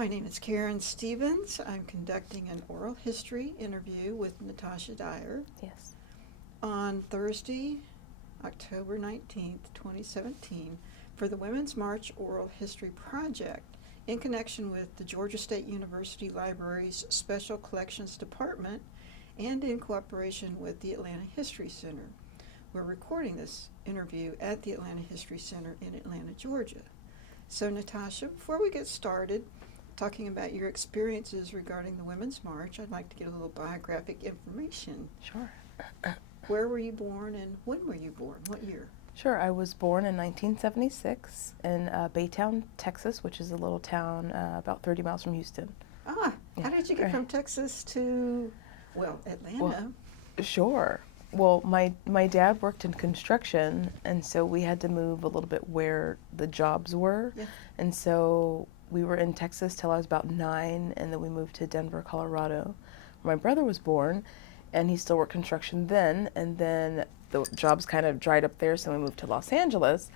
My name is Karen Stevens. I'm conducting an oral history interview with Natasha Dyer Yes. on Thursday, October 19th, 2017, for the Women's March Oral History Project in connection with the Georgia State University Library's Special Collections Department and in cooperation with the Atlanta History Center. We're recording this interview at the Atlanta History Center in Atlanta, Georgia. So, Natasha, before we get started talking about your experiences regarding the Women's March, I'd like to get a little biographic information. Sure. Where were you born and when were you born? What year? Sure. I was born in 1976 in Baytown, Texas, which is a little town about 30 miles from Houston. How Yeah, did you get right. from Texas to, Atlanta? Well, Sure. Well, my dad worked in construction, and so we had to move a little bit where the jobs were. Yeah. And so we were in Texas till I was about 9, and then we moved to Denver, Colorado, where my brother was born, and he still worked construction then. And then the jobs kind of dried up there, so we moved to Los Angeles.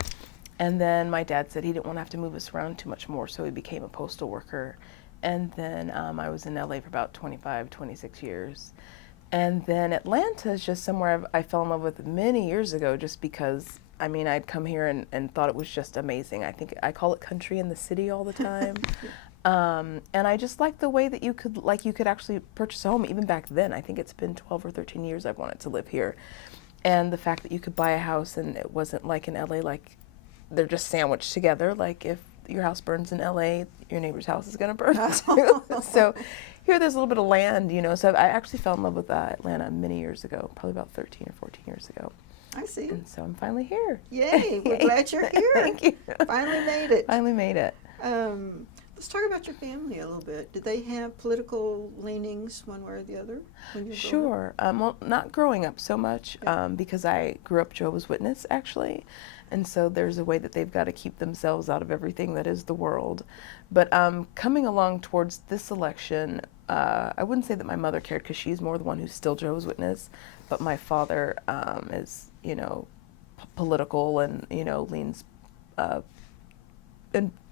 And then my dad said he didn't want to have to move us around too much more, so he became a postal worker. And then I was in LA for about 25, 26 years. And then Atlanta is just somewhere I fell in love with many years ago, just because, I'd come here and thought it was just amazing. I think I call it country in the city all the time. And I just like the way that you could actually purchase a home. Even back then, I think it's been 12 or 13 years I've wanted to live here. And the fact that you could buy a house and it wasn't like in LA, like they're just sandwiched together. Like if your house burns in LA, your neighbor's house is going to burn too. So here there's a little bit of land, so I actually fell in love with Atlanta many years ago, probably about 13 or 14 years ago. I see. And so I'm finally here. Yay, we're glad you're here. Thank you. Finally made it. Finally made it. Let's talk about your family a little bit. Did they have political leanings one way or the other when you were growing up? Sure. Well, not growing up so much, Yeah. because I grew up Jehovah's Witness, actually. And so there's a way that they've got to keep themselves out of everything that is the world. But coming along towards this election, I wouldn't say that my mother cared, because she's more the one who's still Jehovah's Witness. But my father is, political and,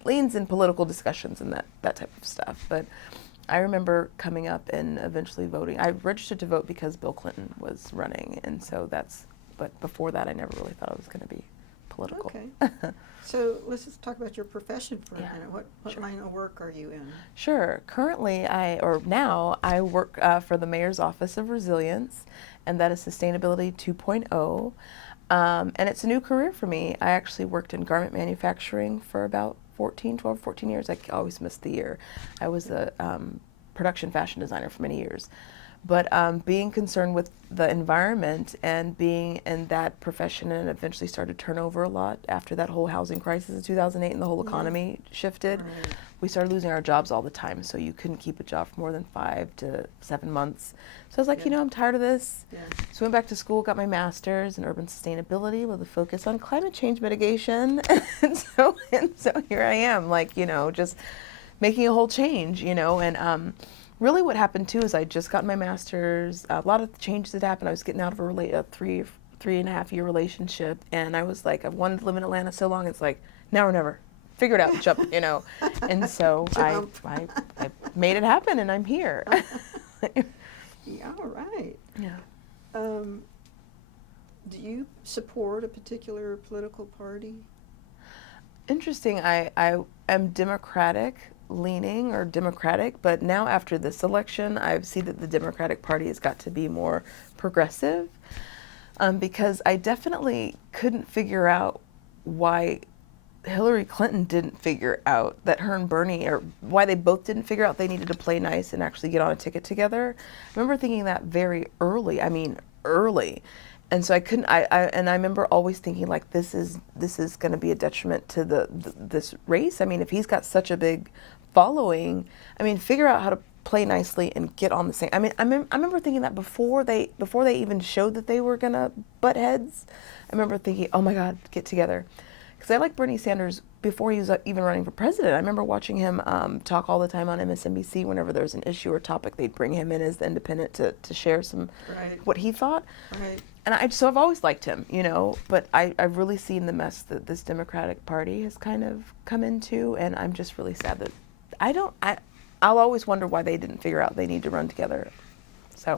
leans in political discussions and that type of stuff. But I remember coming up and eventually voting. I registered to vote because Bill Clinton was running, and so but before that I never really thought I was going to be political. Okay. So let's just talk about your profession for a Yeah. minute. What Sure. line of work are you in? Sure. Currently, now I work for the Mayor's Office of Resilience, and that is Sustainability 2.0. And it's a new career for me. I actually worked in garment manufacturing for about 12, 14 years. I always miss the year. I was a production fashion designer for many years. But being concerned with the environment and being in that profession, and eventually started turnover a lot after that whole housing crisis in 2008 and the whole economy shifted. Right. We started losing our jobs all the time, so you couldn't keep a job for more than 5 to 7 months. So I was like, Yeah. I'm tired of this. Yeah. So I went back to school, got my master's in urban sustainability with a focus on climate change mitigation. and so here I am, just making a whole change, and really what happened too is I just got my master's. A lot of changes had happened. I was getting out of a 3.5 year relationship, and I was like, I've wanted to live in Atlanta so long. It's like, now or never. Figure it out, jump, And so I made it happen, and I'm here. Yeah, all right. Yeah. Do you support a particular political party? Interesting. I am Democratic leaning or Democratic, but now after this election, I see that the Democratic Party has got to be more progressive, because I definitely couldn't figure out why Hillary Clinton didn't figure out that her and Bernie, or why they both didn't figure out they needed to play nice and actually get on a ticket together. I remember thinking that very early. Early. And so I couldn't. I remember always thinking like this is going to be a detriment to this race. If he's got such a big following, figure out how to play nicely and get on the same. I remember thinking that before they even showed that they were gonna butt heads. I remember thinking, oh my God, get together. Because I like Bernie Sanders before he was even running for president. I remember watching him talk all the time on MSNBC. Whenever there was an issue or topic, they'd bring him in as the independent to share some what he thought. Right. And I've always liked him, but I've really seen the mess that this Democratic Party has kind of come into, and I'm just really sad that I'll always wonder why they didn't figure out they need to run together. So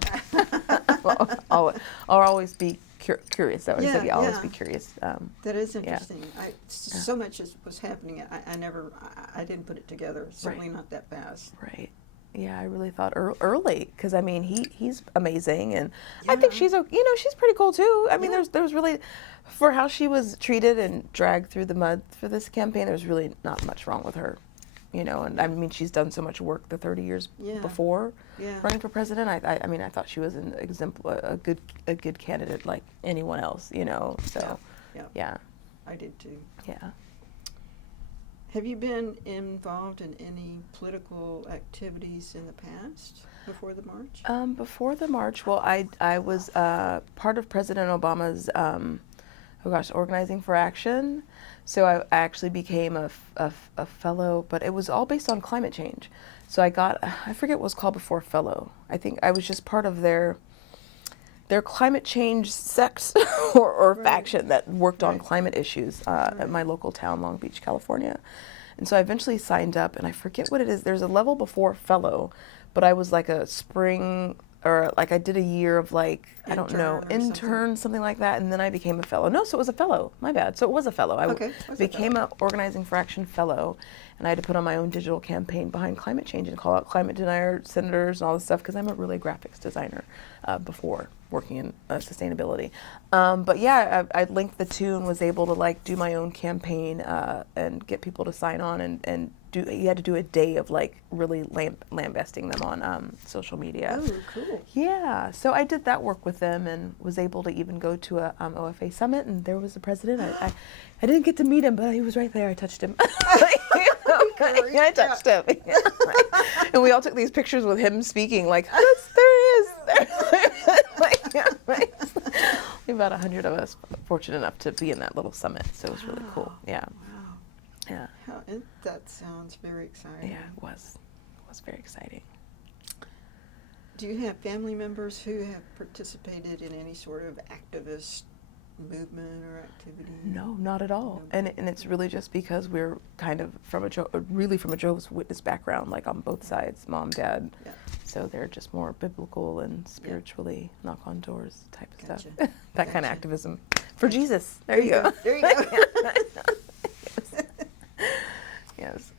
I'll always be curious. That was Yeah, like, I'll always yeah. be curious. That is Yeah. interesting. So much was happening. I didn't put it together. Certainly not that fast. Right. Yeah, I really thought early, because I mean he's amazing, and I think Yeah. she's pretty cool too. I mean Yeah. there was really, for how she was treated and dragged through the mud for this campaign, there was really not much wrong with her, and I mean she's done so much work the 30 years Yeah. before Yeah. running for president. I mean I thought she was an example, a good candidate like anyone else, so Yeah. yeah. I did too. Yeah. Have you been involved in any political activities in the past before the march? Before the march, well, I was part of President Obama's, Organizing for Action. So I actually became a fellow, but it was all based on climate change. So I forget what it was called before fellow. I think I was just part of their climate change sect or Right. faction that worked on Right. climate issues Right. at my local town, Long Beach, California. And so I eventually signed up, and I forget what it is. There's a level before fellow, but I was like a spring, or like I did a year of like, I don't know, Intern or something like that, and then I became a fellow. No, so it was a fellow. My bad. So it was a fellow. I Okay, was a became fellow. a Organizing for Action fellow, and I had to put on my own digital campaign behind climate change and call out climate denier senators and all this stuff, because I'm a really graphics designer before working in sustainability. But yeah, I linked the two and was able to like do my own campaign and get people to sign on, and you had to do a day of like really lambasting them on social media. Oh, cool. Yeah, so I did that work with them and was able to even go to a OFA summit, and there was the president. I didn't get to meet him, but he was right there. I touched him. Great. I touched him. And we all took these pictures with him speaking, like, yes, there he is. About 100 of us fortunate enough to be in that little summit, so it was really cool. Yeah, Wow. yeah, That sounds very exciting. yeah. It was very exciting. Do you have family members who have participated in any sort of activist movement or activity? No, not at all. No. And it's really just because we're kind of from a Jehovah's Witness background, like on both sides, mom, dad. Yeah. So they're just more biblical and spiritually knock on doors type of Gotcha. stuff. That kind of Gotcha. activism for Jesus. There you go. There you go. Yes.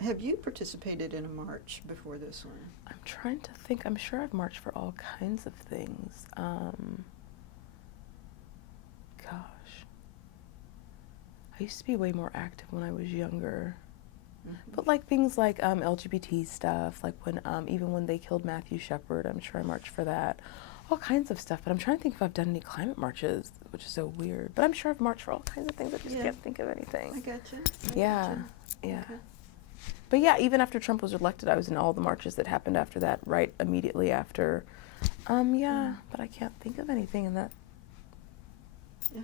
Have you participated in a march before this one? I'm trying to think. I'm sure I've marched for all kinds of things. Gosh. I used to be way more active when I was younger. Mhm. But like things like LGBT stuff, like when even when they killed Matthew Shepard, I'm sure I marched for that. All kinds of stuff. But I'm trying to think if I've done any climate marches, which is so weird. But I'm sure I've marched for all kinds of things. I just Yeah. can't think of I anything. gotcha. Yeah, yeah. Okay. But yeah, even after Trump was elected, I was in all the marches that happened after that, right immediately after. Yeah, but I can't think of anything in that. Yeah.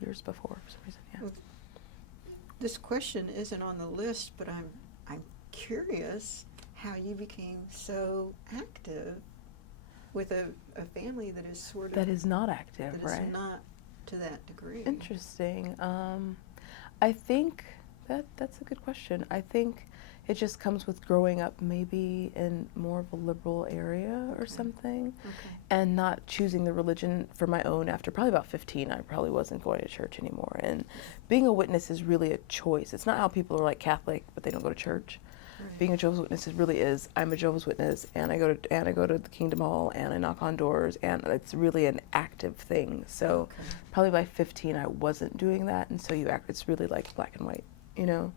Years before, for some reason. Yeah. Well, this question isn't on the list, but I'm curious how you became so active with a family that is sort of That is not active, that is right? not to that degree. Interesting. I think that's a good question. I think it just comes with growing up maybe in more of a liberal area or Okay. something, Okay. and not choosing the religion for my own. After probably about 15, I probably wasn't going to church anymore. And being a witness is really a choice. It's not how people are like Catholic, but they don't go to church. Right. Being a Jehovah's Witness really is, I'm a Jehovah's Witness, and I go to the Kingdom Hall, and I knock on doors, and it's really an active thing. So Okay. probably by 15 I wasn't doing that, and so it's really like black and white, Yeah.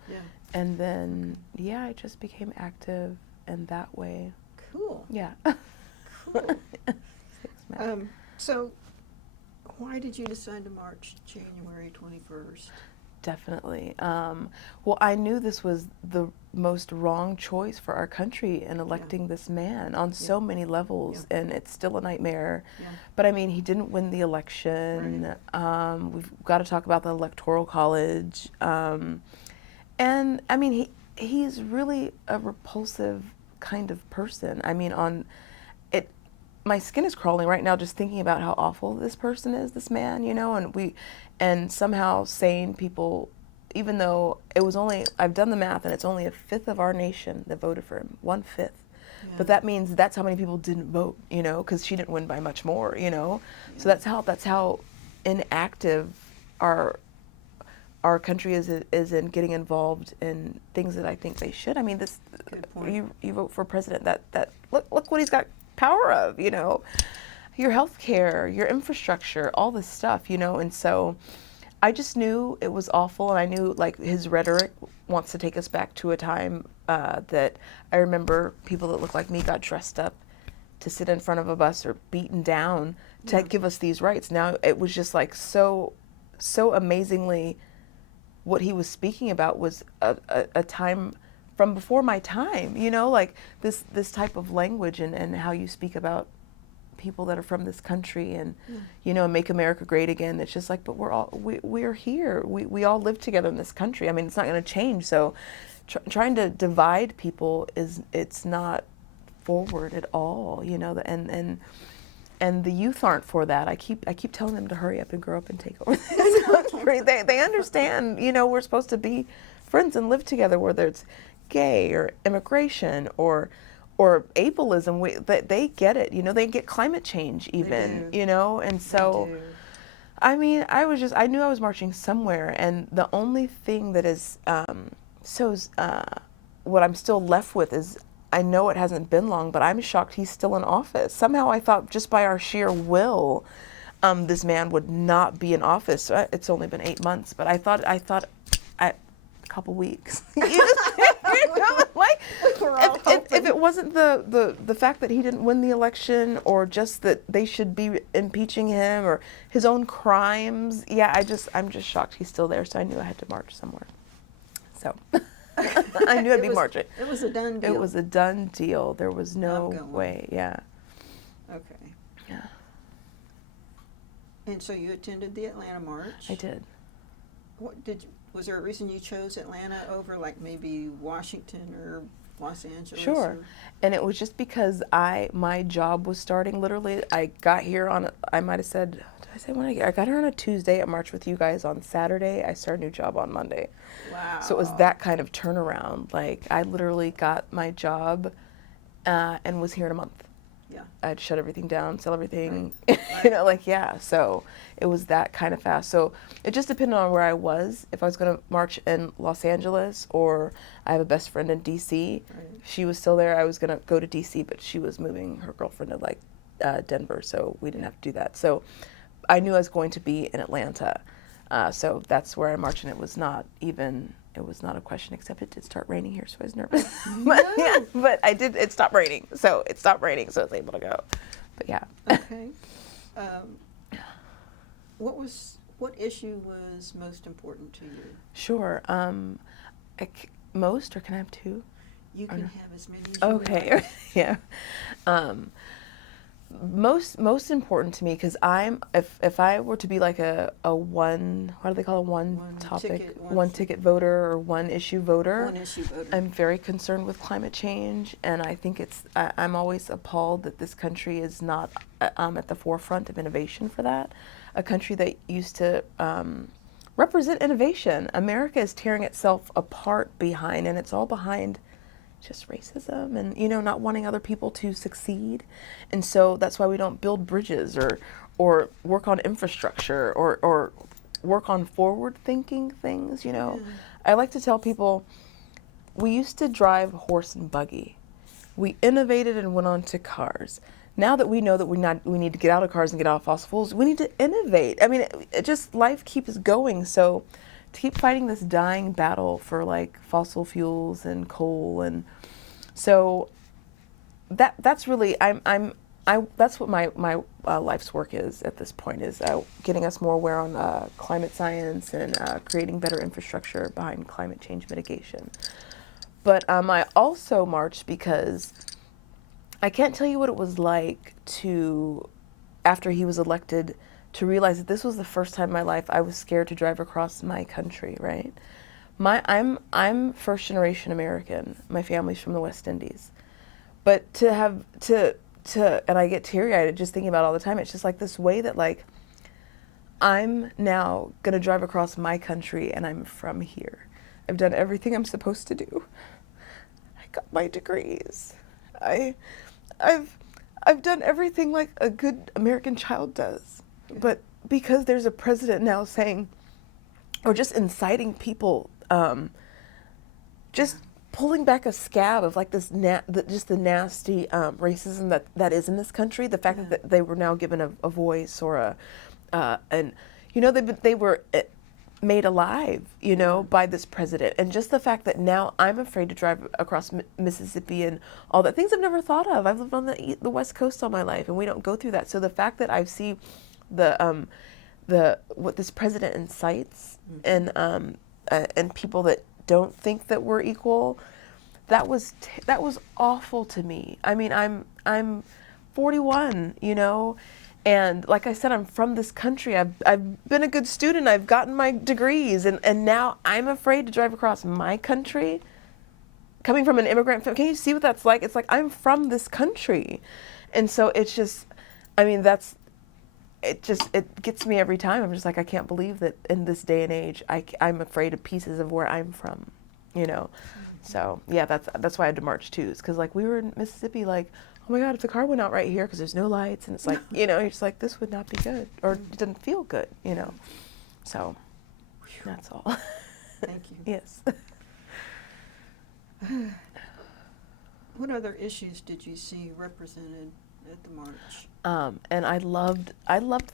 And then yeah, I just became active in that way. Cool. Yeah. Cool. Thanks, Matt. So, why did you decide to march January 21st? Definitely. Well, I knew this was the most wrong choice for our country in electing this man on so many levels, and it's still a nightmare. Yeah. But I mean, he didn't win the election. We've got to talk about the Electoral College. And I mean, he's really a repulsive kind of person. I mean, my skin is crawling right now just thinking about how awful this person is, this man, and somehow sane people even though it was only, I've done the math, and it's only a fifth of our nation that voted for him, 1/5. Yeah. But that means that's how many people didn't vote, you know, because she didn't win by much more, you know. Yeah. So that's how inactive our country is in getting involved in things that I think they should. I mean, this, Good point. you vote for a president that look what he's got power of, you know, your health care, your infrastructure, all this stuff, you know. And so I just knew it was awful, and I knew, like, his rhetoric wants to take us back to a time that I remember people that looked like me got dressed up to sit in front of a bus or beaten down to Yeah. give us these rights. Now it was just like so amazingly, what he was speaking about was a time from before my time, you know, like this type of language and how you speak about people that are from this country and, you know, make America great again. It's just like, but we're here. We all live together in this country. I mean, it's not going to change. So trying to divide people it's not forward at all, you know, and the youth aren't for that. I keep telling them to hurry up and grow up and take over this country. They understand, you know, we're supposed to be friends and live together, whether it's gay or immigration or ableism. They get it, you know. They get climate change even, you know. And so, I mean, I knew I was marching somewhere, and the only thing that is what I'm still left with is, I know it hasn't been long, but I'm shocked he's still in office. Somehow I thought just by our sheer will, this man would not be in office. It's only been 8 months, but I thought a couple weeks. You know, like, if it wasn't the fact that he didn't win the election, or just that they should be impeaching him, or his own crimes, yeah, I'm just shocked he's still there. So I knew I had to march somewhere. So. I knew I'd be marching. It was a done deal. It was a done deal. There was no I'm going. way. Yeah. Okay. Yeah. And so you attended the Atlanta March. I did. Was there a reason you chose Atlanta over, like, maybe Washington or Los Angeles? Sure. Or? And it was just because my job was starting. Literally, I got here I might have said, did I say when I got here on a Tuesday? I marched with you guys on Saturday. I started a new job on Monday. Wow. So it was that kind of turnaround. Like, I literally got my job and was here in a month. Yeah. I'd shut everything down, sell everything, Right. you know, like, yeah. So it was that kind of fast. So it just depended on where I was. If I was going to march in Los Angeles, or I have a best friend in D.C. Right. If she was still there, I was going to go to D.C., but she was moving her girlfriend to, like, Denver, so we didn't have to do that. So I knew I was going to be in Atlanta. So that's where I marched, and it was not a question, except it did start raining here, so I was nervous. but it stopped raining, so I was able to go. But yeah. Okay. What issue was most important to you? Sure. Most, or can I have two? You can have as many as you Okay. like. Yeah. Most important to me, because if I were to be like a one, what do they call it, one ticket voter, or one issue voter, One issue voter. I'm very concerned with climate change, and I think I'm always appalled that this country is not at the forefront of innovation for that. A country that used to represent innovation. America is tearing itself apart behind, and it's all behind just racism and, you know, not wanting other people to succeed. And so that's why we don't build bridges or work on infrastructure or work on forward thinking things, you know. Yeah. I like to tell people, we used to drive horse and buggy. We innovated and went on to cars. Now that we know that we need to get out of cars and get out of fossil fuels, we need to innovate. I mean, it just, life keeps going. So to keep fighting this dying battle for, like, fossil fuels and coal, and so that's really that's what my life's work is at this point, is getting us more aware on climate science and creating better infrastructure behind climate change mitigation. But I also marched because I can't tell you what it was like to, after he was elected, to realize that this was the first time in my life I was scared to drive across my country, right? I'm first generation American. My family's from the West Indies. But to and I get teary-eyed just thinking about it all the time. It's just like this way that, like, I'm now going to drive across my country and I'm from here. I've done everything I'm supposed to do. I got my degrees. I've done everything like a good American child does. Yeah. But because there's a president now saying, or just inciting people, just pulling back a scab of like this, just the nasty racism that is in this country. The fact that they were now given a voice or and you know they were made alive, you know, by this president, and just the fact that now I'm afraid to drive across Mississippi and all that, things I've never thought of. I've lived on the West Coast all my life, and we don't go through that. So the fact that I see the what this president incites, and people that don't think that we're equal, that was awful to me. I mean, I'm 41, you know, and like I said, I'm from this country. I've been a good student. I've gotten my degrees, and now I'm afraid to drive across my country. Coming from an immigrant family, can you see what that's like? It's like I'm from this country, and so it's just, I mean, it gets me every time. I'm just like, I can't believe that in this day and age, I'm afraid of pieces of where I'm from, you know. So yeah, that's why I had to march too. It's because like we were in Mississippi, like, oh my God, if the car went out right here because there's no lights, and it's like, you know, you're just like, this would not be good, or it doesn't feel good, you know. So that's all. Thank you. Yes. What other issues did you see represented at the march? And I loved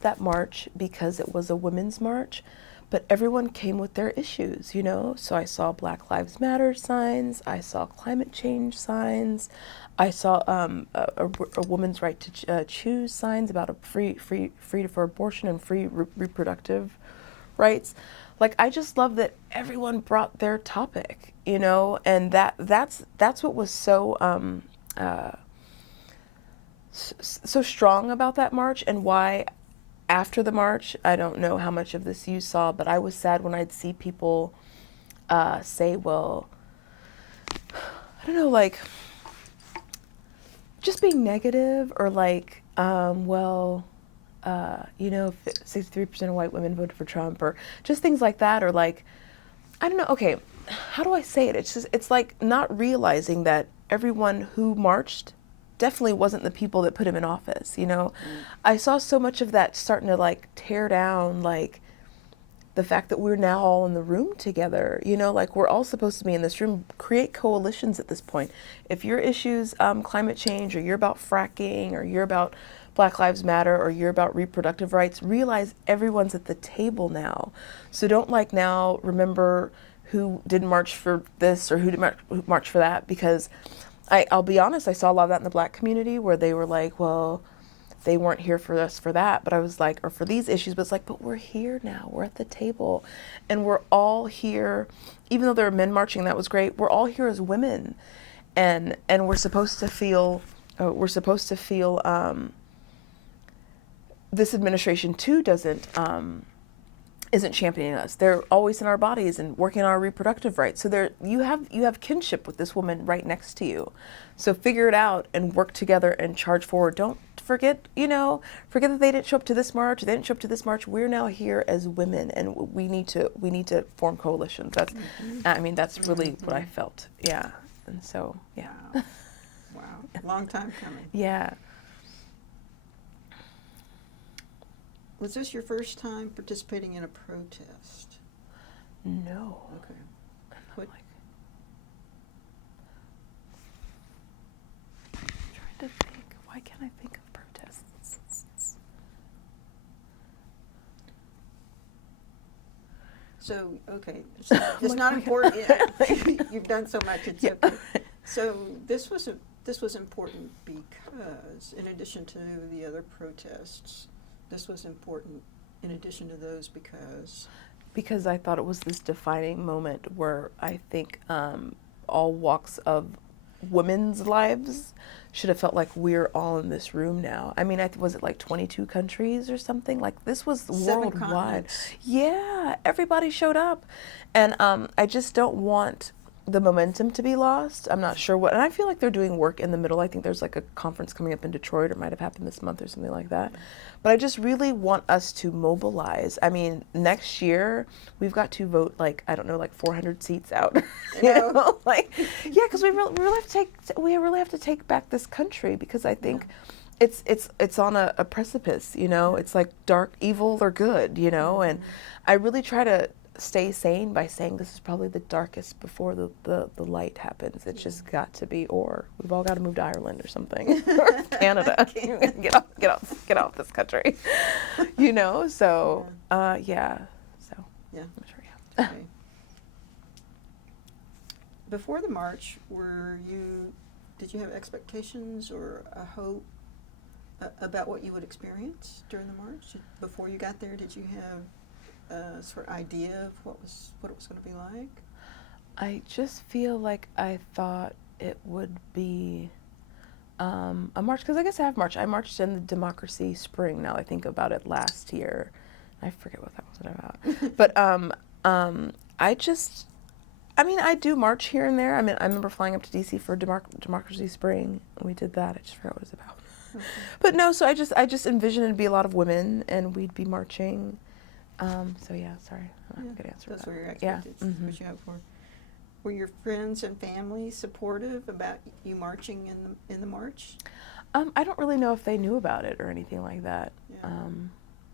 that march because it was a women's march, but everyone came with their issues, you know. So I saw Black Lives Matter signs, I saw climate change signs, I saw a woman's right to choose signs about a free for abortion and free reproductive rights. Like, I just love that everyone brought their topic, you know, and that's what was so so strong about that march, and why after the march, I don't know how much of this you saw, but I was sad when I'd see people say, well, I don't know, like, just being negative, or like, you know, 63% of white women voted for Trump, or just things like that, or like, I don't know, okay, how do I say it? It's just, it's like not realizing that everyone who marched definitely wasn't the people that put him in office, you know? I saw so much of that starting to like tear down, like, the fact that we're now all in the room together, you know, like we're all supposed to be in this room, create coalitions at this point. If your issues, climate change, or you're about fracking, or you're about Black Lives Matter, or you're about reproductive rights, realize everyone's at the table now. So don't like now remember who didn't march for this or who didn't march for that, because I'll be honest, I saw a lot of that in the Black community where they were like, well, they weren't here for us for that, but I was like, or for these issues, but it's like, but we're here now, we're at the table, and we're all here, even though there were men marching, that was great, we're all here as women, and we're supposed to feel, this administration too isn't championing us. They're always in our bodies and working on our reproductive rights. So you have kinship with this woman right next to you. So figure it out and work together and charge forward. Don't forget that they didn't show up to this march. They didn't show up to this march. We're now here as women, and we need to form coalitions. That's, I mean, that's really what I felt. Yeah, and so yeah. Wow, long time coming. Yeah. Was this your first time participating in a protest? No. Okay. What? I'm trying to think. Why can't I think of protests? So, okay, it's not important. You've done so much. It's okay. So this was important because, in addition to the other protests, this was important in addition to those because I thought it was this defining moment where I think all walks of women's lives should have felt like we're all in this room now. I mean, was it like 22 countries or something? Like, this was 7 worldwide. continents. Yeah, everybody showed up. And I just don't want the momentum to be lost. I'm not sure what, and I feel like they're doing work in the middle. I think there's like a conference coming up in Detroit, or it might have happened this month or something like that. But I just really want us to mobilize. I mean, next year we've got to vote like, I don't know, like 400 seats out. You know, like, yeah, because we really have to take back this country, because I think it's on a precipice. You know, it's like dark, evil, or good. You know, and I really try to stay sane by saying this is probably the darkest before the light happens. It's just got to be, or we've all got to move to Ireland or something, or Canada. get off this country. You know, so yeah. So Yeah. I'm sure, yeah. Okay. Before the march, did you have expectations or a hope about what you would experience during the march? Before you got there, did you have a sort of idea of what it was going to be like? I just feel like I thought it would be a march, because I guess I have marched. I marched in the Democracy Spring. Now I think about it, last year. I forget what that was about. But I do march here and there. I mean, I remember flying up to DC for Democracy Spring, and we did that. I just forgot what it was about. Okay. But no, so I just envisioned it'd be a lot of women, and we'd be marching. So yeah, sorry, I don't have a good answer. Those were your Yeah. expectations. What you hoped for. Were your friends and family supportive about you marching in the march? I don't really know if they knew about it or anything like that. Yeah.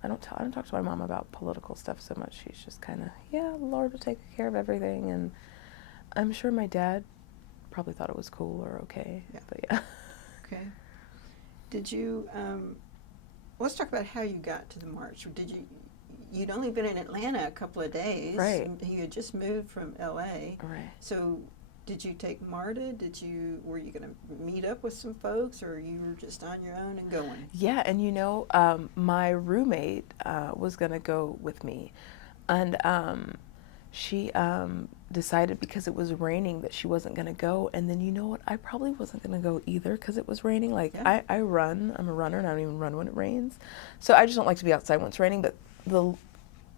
I don't talk to my mom about political stuff so much. She's just kind of, yeah, the Lord will take care of everything, and I'm sure my dad probably thought it was cool or okay. Yeah. But yeah. Okay. Did you? Let's talk about how you got to the march. You'd only been in Atlanta a couple of days. Right. And you had just moved from L.A. Right. So, did you take MARTA? Were you going to meet up with some folks, or you were just on your own and going? Yeah, and you know, my roommate was going to go with me, and she decided, because it was raining, that she wasn't going to go. And then, you know what, I probably wasn't going to go either, because it was raining. Like, yeah. I'm a runner, and I don't even run when it rains. So I just don't like to be outside when it's raining, but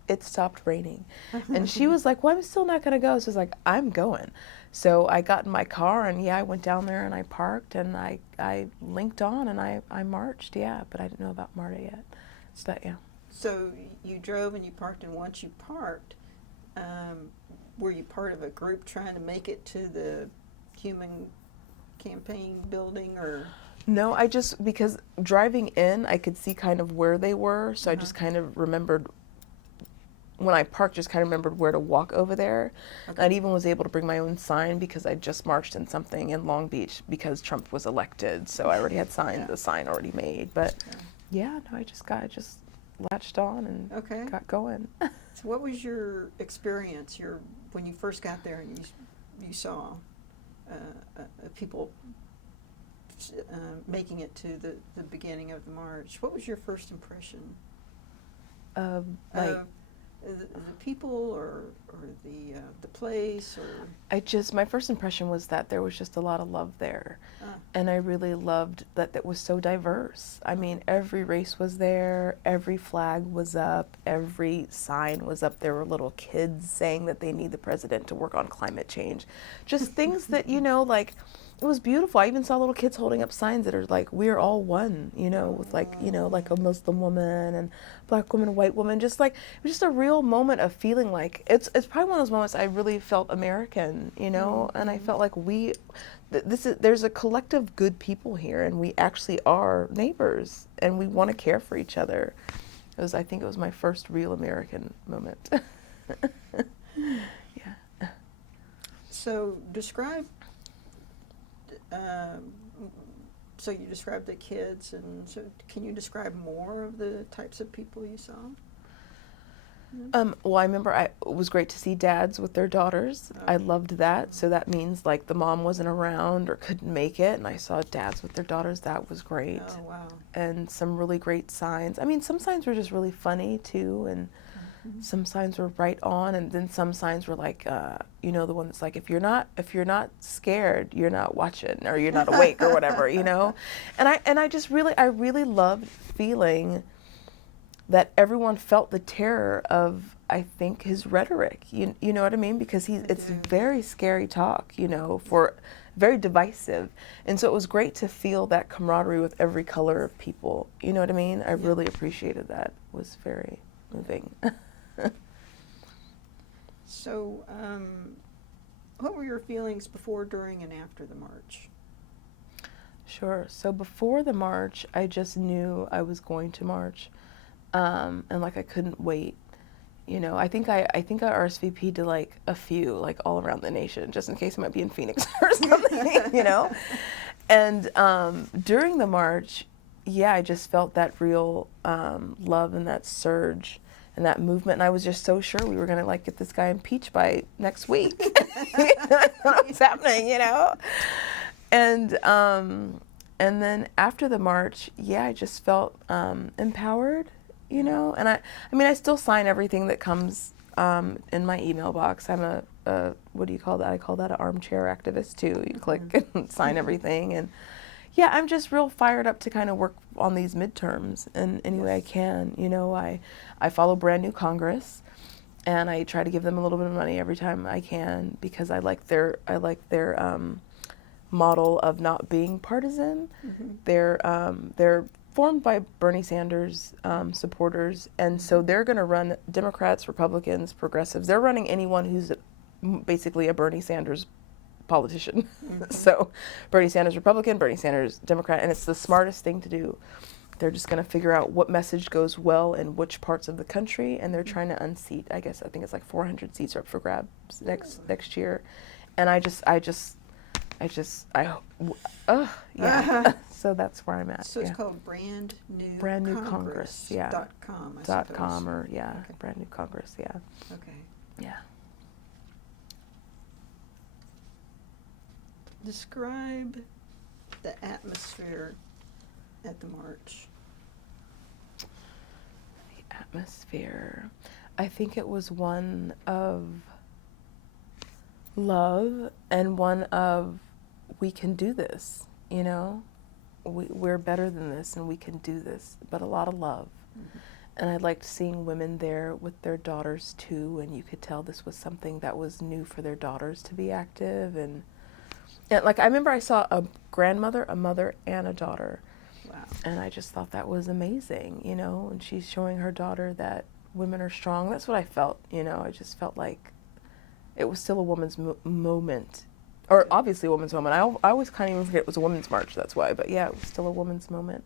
it stopped raining. And she was like, well, I'm still not going to go. So I was like, I'm going. So I got in my car, and I went down there, and I parked, and I linked on, and I marched, but I didn't know about MARTA yet. But yeah. So you drove and you parked, and once you parked, were you part of a group trying to make it to the Human Campaign building, or? No, because driving in, I could see kind of where they were, so I just kind of remembered, when I parked, just kind of remembered where to walk over there. Okay. I even was able to bring my own sign, because I just marched in something in Long Beach because Trump was elected, so I already had the sign already made. But no, I just latched on and got going. So what was your experience when you first got there and you saw people making it to the beginning of the march? What was your first impression? Of the people, or the place, or? My first impression was that there was just a lot of love there. And I really loved that it was so diverse. I mean, every race was there, every flag was up, every sign was up. There were little kids saying that they need the president to work on climate change. Just things that, like, it was beautiful. I even saw little kids holding up signs that are like, we're all one, with like, like a Muslim woman and black woman, white woman. Just like, it was just a real moment of feeling like, it's probably one of those moments I really felt American, and I felt like there's a collective good people here, and we actually are neighbors, and we want to care for each other. I think it was my first real American moment. Yeah. So describe, so you described the kids, and so can you describe more of the types of people you saw? Well, I remember it was great to see dads with their daughters. I loved that. So that means like the mom wasn't around or couldn't make it, and I saw dads with their daughters. That was great. Oh, wow. And some really great signs. I mean, some signs were just really funny too, and some signs were right on, and then some signs were like, the one that's like, if you're not scared, you're not watching, or you're not awake, or whatever, And I really loved feeling that everyone felt the terror of I think his rhetoric, you know what I mean? Because it's do. very scary talk, for very divisive. And so it was great to feel that camaraderie with every color of people. You know what I mean? I really appreciated that. It was very moving. So, what were your feelings before, during, and after the march? Sure. So before the march, I just knew I was going to march, and like I couldn't wait. I think I RSVP'd to like a few, like all around the nation, just in case I might be in Phoenix or something, And during the march, yeah, I just felt that real love and that surge and that movement, and I was just so sure we were gonna like get this guy impeached by next week. What's happening, And then after the march, yeah, I just felt empowered, and I still sign everything that comes in my email box. I'm a what do you call that? I call that an armchair activist too. You click and sign everything, and yeah, I'm just real fired up to kind of work on these midterms in any way I can. I follow Brand New Congress, and I try to give them a little bit of money every time I can because I like their model of not being partisan. They're formed by Bernie Sanders supporters, and so they're going to run Democrats, Republicans, progressives. They're running anyone who's basically a Bernie Sanders politician. So Bernie Sanders Republican, Bernie Sanders Democrat, and it's the smartest thing to do. They're just going to figure out what message goes well in which parts of the country, and they're trying to unseat. I think it's like 400 seats are up for grabs next year, and yeah. So that's where I'm at. So it's called Brand New Congress, yeah. .com, I .com suppose. or yeah, Okay. Brand New Congress, yeah. Okay. Yeah. Describe the atmosphere at the march. The atmosphere. I think it was one of love and one of we can do this, we're better than this and we can do this, but a lot of love. And I liked seeing women there with their daughters too, and you could tell this was something that was new for their daughters to be active. And like I remember I saw a grandmother, a mother, and a daughter. Wow. And I just thought that was amazing, and she's showing her daughter that women are strong. That's what I felt, I just felt like it was still a woman's moment, or obviously a woman's moment. I always kind of even forget it was a women's march, that's why, but yeah, it was still a woman's moment.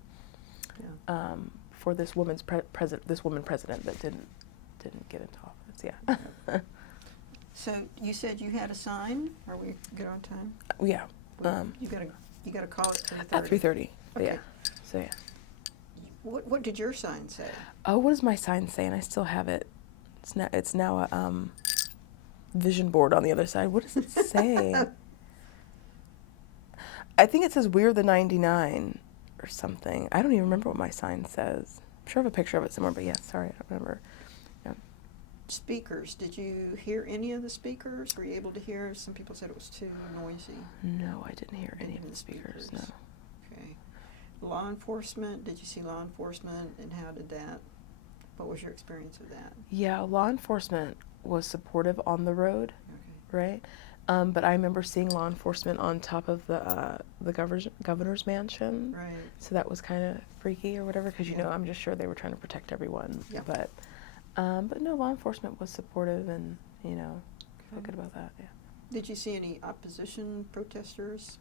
Yeah. For this woman president that didn't get into office, yeah. So you said you had a sign. Are we good on time? Yeah. You gotta call it 3:30. At 3:30. Okay. Yeah. So yeah. What did your sign say? Oh, what does my sign say? And I still have it. It's now a vision board on the other side. What does it say? I think it says "We're the 99" or something. I don't even remember what my sign says. I'm sure I have a picture of it somewhere, but yeah, sorry, I don't remember. Yeah. Speakers. Did you hear any of the speakers? Were you able to hear? Some people said it was too noisy. No, I didn't hear any of the speakers. No. Okay. Law enforcement. Did you see law enforcement, and how did that? What was your experience of that? Yeah, law enforcement was supportive on the road, Okay. right? But I remember seeing law enforcement on top of the governor's mansion. Right. So that was kind of freaky or whatever, because Yeah. I'm just sure they were trying to protect everyone. Yeah. But no, law enforcement was supportive, and felt good about that. Yeah. Did you see any opposition protesters?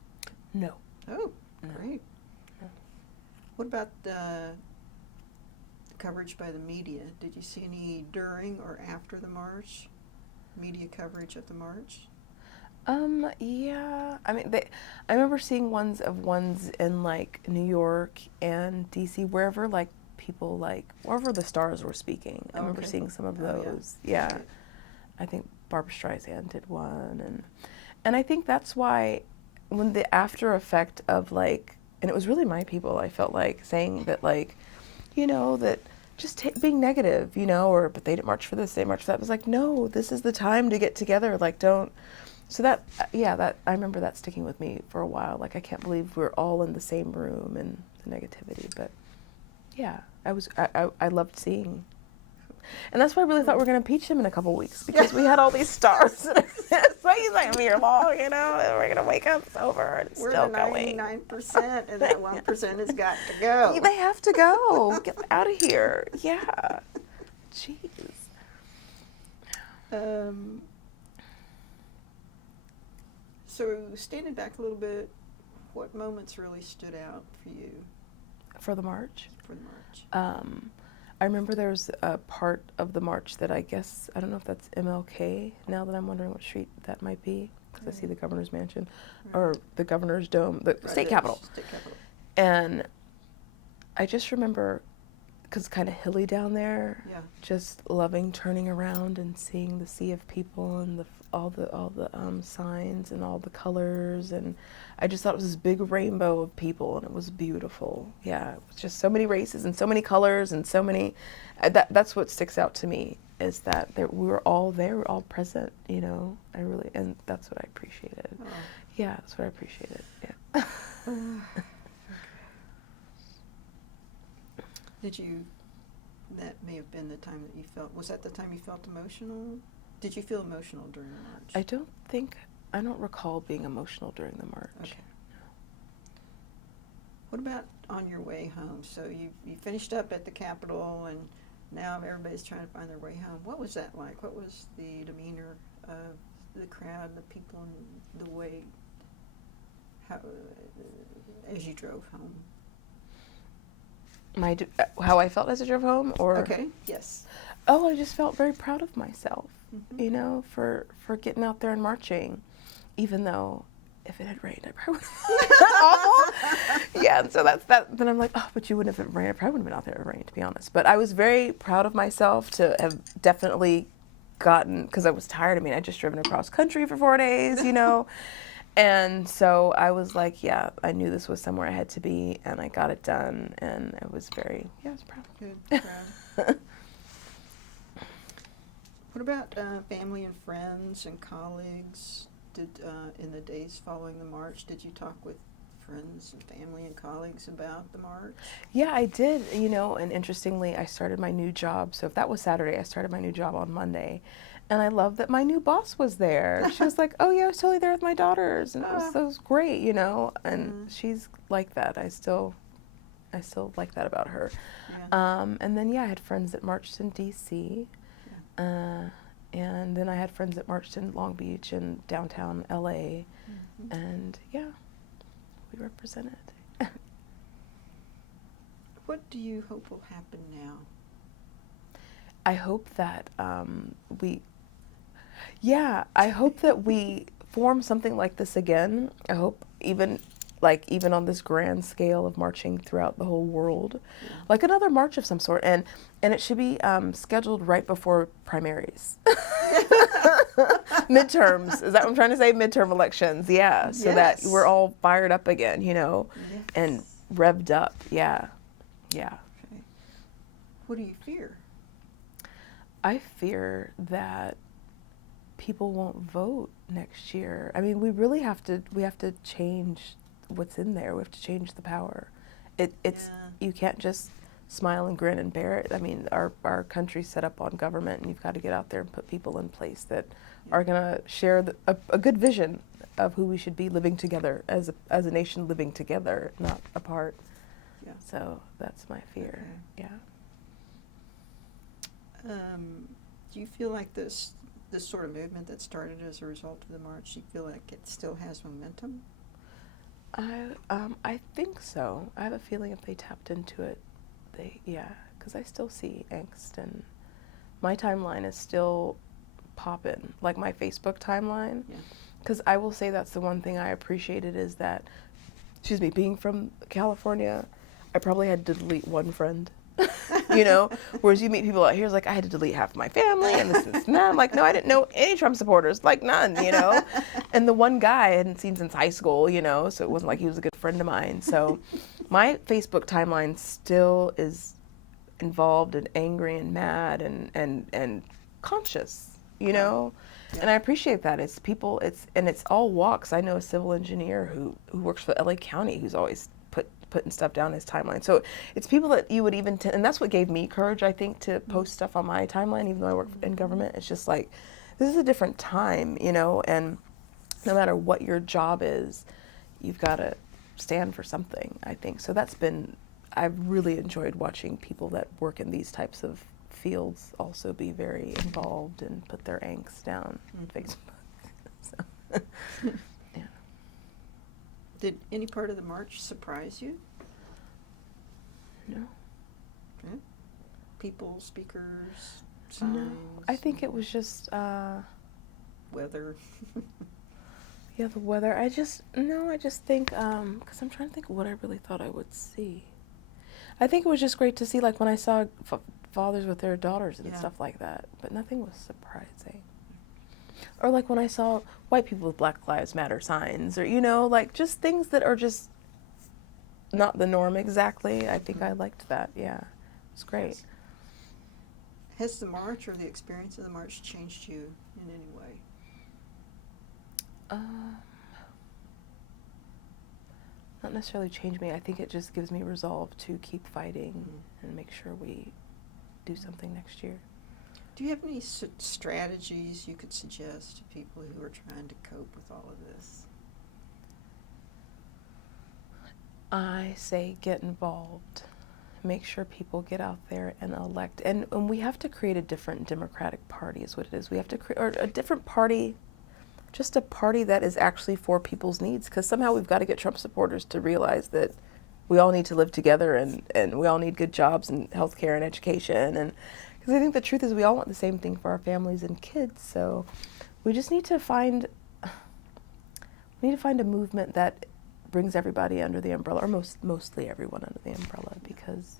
No. Oh, No. great. No. What about the coverage by the media? Did you see any during or after the march? Media coverage at the march? Yeah. I remember seeing ones in like New York and DC, wherever like people like wherever the stars were speaking. I remember Okay. seeing some of Oh, yeah. those. Yeah. Right. I think Barbra Streisand did one, and I think that's why when the after effect of like, and it was really my people, I felt like saying that like, that just being negative, but they didn't march for this, they marched for that. It was like, no, this is the time to get together. Like, don't. So that I remember that sticking with me for a while. Like, I can't believe we're all in the same room and the negativity. But yeah, I loved seeing And that's why I really thought we were going to impeach him in a couple weeks, because we had all these stars. So he's not going to be here long, and we're going to wake up, it's over, and it's We're still the going. 99%, and that 1% has got to go. They have to go. Get out of here. Yeah. Jeez. So standing back a little bit, what moments really stood out for you For the march? for the march? I remember there was a part of the march that I don't know if that's MLK, now that I'm wondering what street that might be, because I see the governor's mansion, or the governor's dome, the state capitol. State capitol. And I just remember, because it's kind of hilly down there, Yeah. just loving turning around and seeing the sea of people and all the signs and all the colors, and I just thought it was this big rainbow of people, and it was beautiful. Yeah, it was just so many races and so many colors and so many. That's what sticks out to me, is that we were all there, we were all present. And that's what I appreciated. Oh. Yeah, that's what I appreciated. Yeah. That may have been the time that you felt, was that the time you felt emotional? Did you feel emotional during the march? I don't recall being emotional during the march. Okay. What about on your way home? So you finished up at the Capitol, and now everybody's trying to find their way home. What was that like? What was the demeanor of the crowd, the people, and the way, as you drove home? How I felt as I drove home, or? Okay, yes. Oh, I just felt very proud of myself, Mm-hmm. for getting out there and marching, even though if it had rained, I probably would have been awful. Yeah, and so that's that. Then I'm like, oh, but you wouldn't have rained. I probably wouldn't have been out there in rain, to be honest. But I was very proud of myself to have definitely gotten, because I was tired. I mean, I just driven across country for 4 days, And so I was like, yeah, I knew this was somewhere I had to be, and I got it done, and I was I was proud. Good, proud. What about family and friends and colleagues? In the days following the march, did you talk with friends and family and colleagues about the march? Yeah, I did, and interestingly, I started my new job. So if that was Saturday, I started my new job on Monday. And I love that my new boss was there. She was like, oh yeah, I was totally there with my daughters. And it was great, and she's like that. I still like that about her. Yeah. And then, I had friends that marched in DC. Yeah. And then I had friends that marched in Long Beach and downtown LA. Mm-hmm. And we represented. What do you hope will happen now? I hope that I hope that we form something like this again. I hope even on this grand scale of marching throughout the whole world, like another march of some sort, and it should be scheduled right before primaries. Midterms, is that what I'm trying to say? Midterm elections, yeah, so that we're all fired up again, and revved up, yeah. Okay. What do you fear? I fear that people won't vote next year. I mean, we have to change what's in there. We have to change the power. You can't just smile and grin and bear it. I mean, our country's set up on government, and you've got to get out there and put people in place that are going to share a good vision of who we should be living together as a nation, living together, not apart. Yeah. So that's my fear. Okay. Yeah. Do you feel like this sort of movement that started as a result of the march, do you feel like it still has momentum? I think so. I have a feeling if they tapped into it, because I still see angst, and my timeline is still popping, like my Facebook timeline. Yeah. Because I will say that's the one thing I appreciated, is that, being from California, I probably had to delete one friend. Whereas you meet people out here, it's like I had to delete half of my family and this and that. I'm like, no, I didn't know any Trump supporters, like none, And the one guy I hadn't seen since high school, so it wasn't like he was a good friend of mine. So my Facebook timeline still is involved and angry and mad and conscious, Yeah. And I appreciate that. It's people, it's all walks. I know a civil engineer who works for LA County who's always put putting stuff down his timeline. So it's people that you would even, and that's what gave me courage, I think, to post stuff on my timeline, even though I work in government. It's just like, this is a different time, you know, and no matter what your job is, you've got to stand for something, I think. So I've really enjoyed watching people that work in these types of fields also be very involved and put their angst down on Facebook. So, yeah. Did any part of the march surprise you? No. Yeah. People, speakers, signs? No. I think it was just, weather. yeah, the weather. I just think, because I'm trying to think what I really thought I would see. I think it was just great to see, like, when I saw fathers with their daughters and stuff like that, but nothing was surprising. Or like when I saw white people with Black Lives Matter signs, or, you know, like just things that are just not the norm exactly. I think I liked that. Yeah, it's great. Yes. Has the march or the experience of the march changed you in any way? Not necessarily changed me. I think it just gives me resolve to keep fighting and make sure we do something next year. Do you have any strategies you could suggest to people who are trying to cope with all of this? I say get involved. Make sure people get out there and elect. And we have to create a different Democratic Party is what it is. We have to create a different party, just a party that is actually for people's needs, because somehow we've got to get Trump supporters to realize that we all need to live together and we all need good jobs and health care and education. And because I think the truth is we all want the same thing for our families and kids. So we just need to find a movement that brings everybody under the umbrella, or mostly everyone under the umbrella, because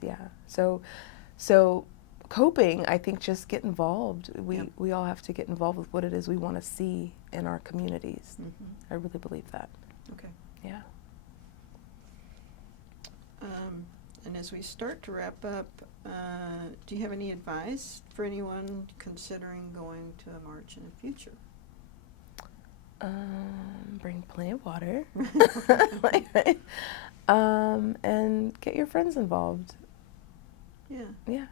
so coping, I think, just get involved. We all have to get involved with what it is we want to see in our communities. I really believe that. Okay. Yeah. And as we start to wrap up, do you have any advice for anyone considering going to a march in the future? Bring plenty of water. And get your friends involved. Yeah. Yeah.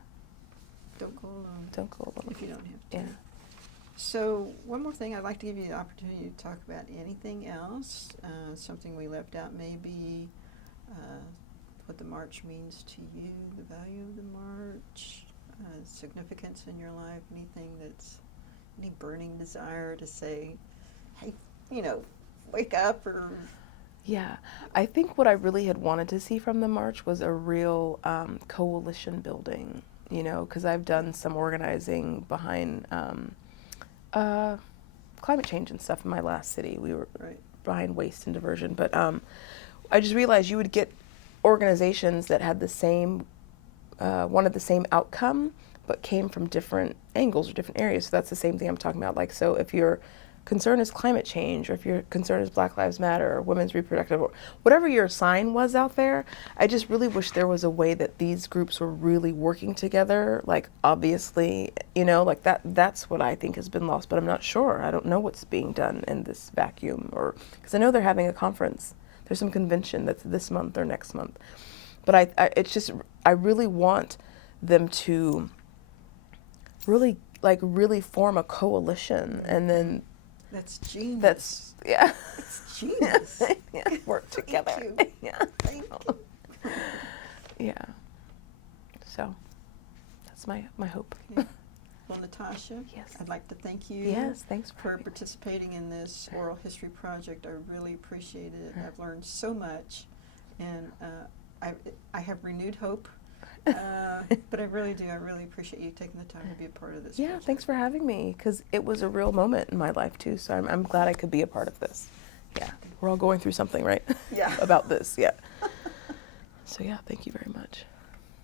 Don't go alone. Don't go alone. If you don't have to. Yeah. So one more thing, I'd like to give you the opportunity to talk about anything else. Something we left out, maybe what the march means to you, the value of the march, significance in your life, any burning desire to say, hey, wake up, or... Yeah, I think what I really had wanted to see from the march was a real coalition building, because I've done some organizing behind climate change and stuff in my last city. We were behind waste and diversion, but I just realized you would get organizations that had the same, wanted the same outcome, but came from different angles or different areas. So that's the same thing I'm talking about. Like, so if your concern is climate change, or if your concern is Black Lives Matter, or women's reproductive, or whatever your sign was out there, I just really wish there was a way that these groups were really working together. Like, obviously, like that's what I think has been lost, but I'm not sure. I don't know what's being done in this vacuum, or because I know they're having a conference. There's some convention that's this month or next month. But I really want them to really form a coalition, and then that's genius. That's genius. Yeah, work together. Thank you. Yeah. Thank you. Yeah. So that's my hope. Okay. Well, Natasha, Yes. I'd like to thank you. Yes, thanks for participating in this oral history project. I really appreciate it. I've learned so much, and I have renewed hope. But I really do. I really appreciate you taking the time to be a part of this. Yeah, project. Thanks for having me, because it was a real moment in my life too. So I'm glad I could be a part of this. Yeah, we're all going through something, right? Yeah. About this, yeah. So yeah, thank you very much.